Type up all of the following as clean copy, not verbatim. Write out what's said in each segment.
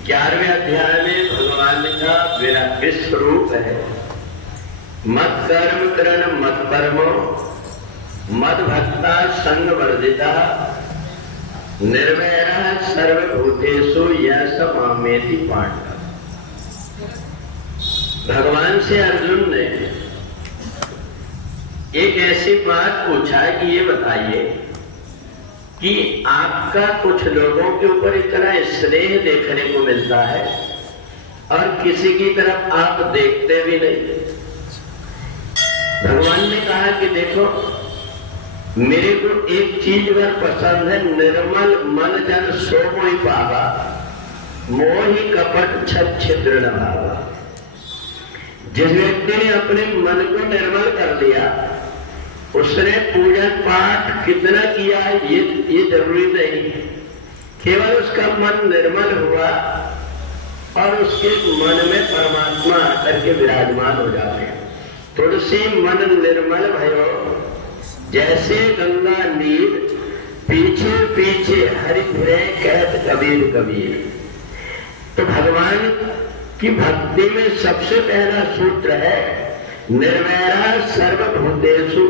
11वें अध्याय में भगवान का विश्व रूप है। मत कर्म करण मत परमो मद भक्ता संग वर्जिता निर्वैरः सर्वभूतेषु यः स मामेति पांडव। भगवान से अर्जुन ने एक ऐसी बात पूछा कि ये बताइए कि आपका कुछ लोगों के ऊपर इतना स्नेह देखने को मिलता है और किसी की तरफ आप देखते भी नहीं। भगवान ने कहा कि देखो, मेरे को एक चीज बहुत पसंद है, निर्मल मन जन सो मोहि पावा मोहि कपट छत छिद्र न भावा। जिस व्यक्ति ने अपने मन को निर्मल कर दिया, उसने पूजा पाठ कितना किया ये जरूरी नहीं, केवल उसका मन निर्मल हुआ और उसके मन में परमात्मा आकर के विराजमान हो जाते हैं। तुलसी मन निर्मल भयो जैसे गंगा नीर पीछे पीछे हरि फिरे कहत कबीर कबीर। तो भगवान की भक्ति में सबसे पहला सूत्र है निर्वैरः सर्वभूतेषु।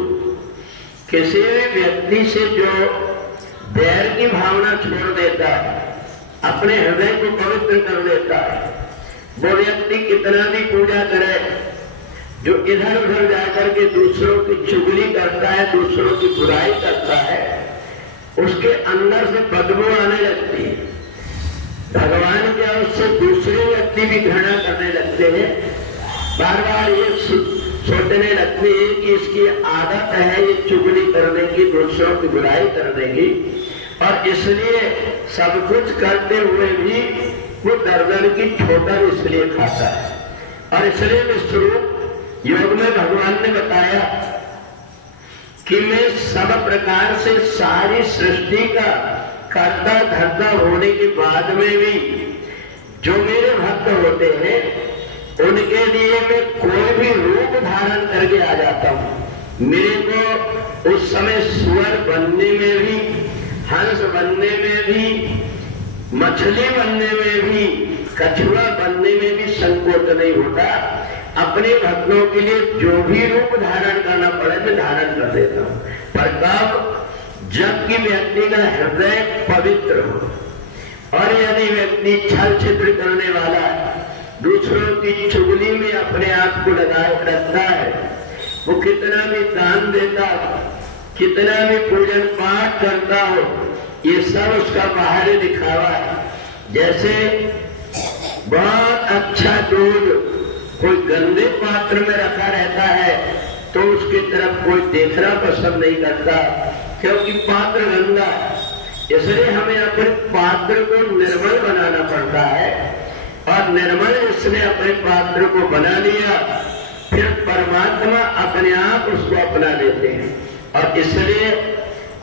किसी भी व्यक्ति से जो बैर की भावना छोड़ देता है, अपने हृदय को पवित्र कर लेता है, वो व्यक्ति कितना भी पूजा करे, जो इधर उधर जाकर के दूसरों की चुगली करता है, दूसरों की बुराई करता है, उसके अंदर से बदबू आने लगती है। भगवान क्या उससे दूसरे व्यक्ति भी घृणा करने लगते हैं, बार बार ये सोचने लगते हैं कि इसकी आदत है ये चुगली करने की, दूसरों की बुराई करने की, और इसलिए सब कुछ करते हुए भी वो दर्जन की ठोकर इसलिए खाता है। और इसलिए विश्वरूप योग में भगवान ने बताया कि मैं सब प्रकार से सारी सृष्टि का कर्ता धर्ता होने के बाद में भी जो मेरे भक्त होते हैं उनके लिए मैं कोई भी रूप धारण करके आ जाता हूँ। मेरे को उस समय सुअर बनने में भी, हंस बनने में भी, मछली बनने में भी, कछुआ बनने में भी संकोच नहीं होता। अपने भक्तों के लिए जो भी रूप धारण करना पड़े मैं धारण कर देता हूँ। पर कब? जबकि व्यक्ति का हृदय पवित्र हो। और यदि व्यक्ति छल छिद्र करने वाला है, दूसरों की चुगली में अपने आप को लगाए रखता है, वो कितना भी दान देता हो, कितना भी पूजन पाठ करता हो, ये सब उसका बाहरी दिखावा है। जैसे बहुत अच्छा दूध कोई गंदे पात्र में रखा रहता है तो उसकी तरफ कोई देखना पसंद नहीं करता, क्योंकि पात्र गंदा है। इसलिए हमें अपने पात्र को निर्मल बनाना पड़ता है, और निर्मल इसने अपने पात्र को बना लिया, फिर परमात्मा अपने आप उसको अपना लेते हैं। और इसलिए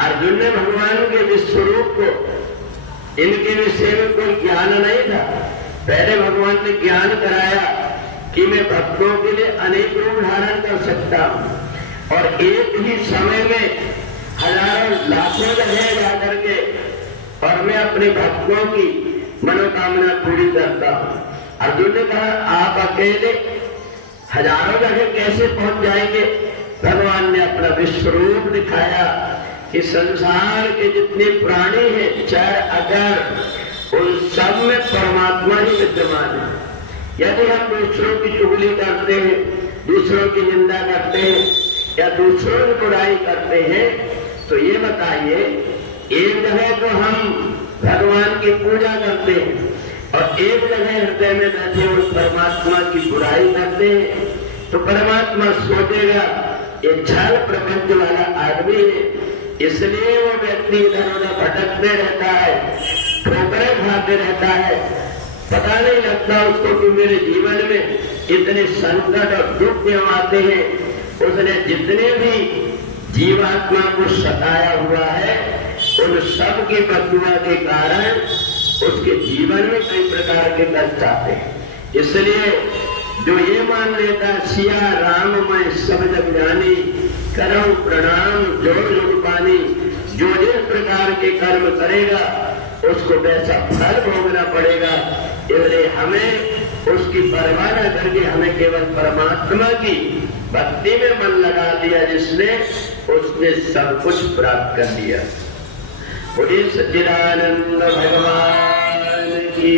अर्जुन ने भगवान के विश्वरूप को, इनके विषय में कोई ज्ञान नहीं था। पहले भगवान ने ज्ञान कराया कि मैं भक्तों के लिए अनेक रूप धारण कर सकता हूँ और एक ही समय में हजारों लाखों जगह जाकर के, और मैं अपने भक्तों की मनोकामना पूरी करता हूँ। अर्जुन ने कहा आप अकेले हजारों जगह कैसे पहुंच जाएंगे? भगवान ने अपना विश्वरूप दिखाया कि संसार के जितने प्राणी हैं, चाहे अगर, उन सब में परमात्मा ही विद्यमान है। यदि हम दूसरों की चुगली करते हैं, दूसरों की निंदा करते हैं या दूसरों की बुराई करते हैं, तो ये बताइए, एक जगह तो हम भगवान की पूजा करते हैं और एक जगह हृदय में बैठे हुए परमात्मा की बुराई करते हैं, तो परमात्मा सोचेगा ये छल प्रपंच वाला आदमी है, इसलिए वो व्यक्ति इधर उधर भटकते रहता है, ठोकरें खाते रहता है, पता नहीं लगता उसको कि मेरे जीवन में इतने संकट और दुख क्यों आते हैं। उसने जितने भी जीवात्मा को सताया हुआ है, उन सब की बददुआ के कारण उसके जीवन में कई प्रकार के कष्ट आते हैं। इसलिए जो ये मान लेता सिया राम मैं सब जग जानी करो प्रणाम जो जुग पानी, जो जिस प्रकार के कर्म करेगा उसको वैसा फल भोगना पड़ेगा। इसलिए हमें उसकी परवाह न करके हमें केवल परमात्मा की भक्ति में मन लगा दिया जिसने, उसने सब कुछ प्राप्त कर लिया। बोलिए सच्चिदानंद भगवान की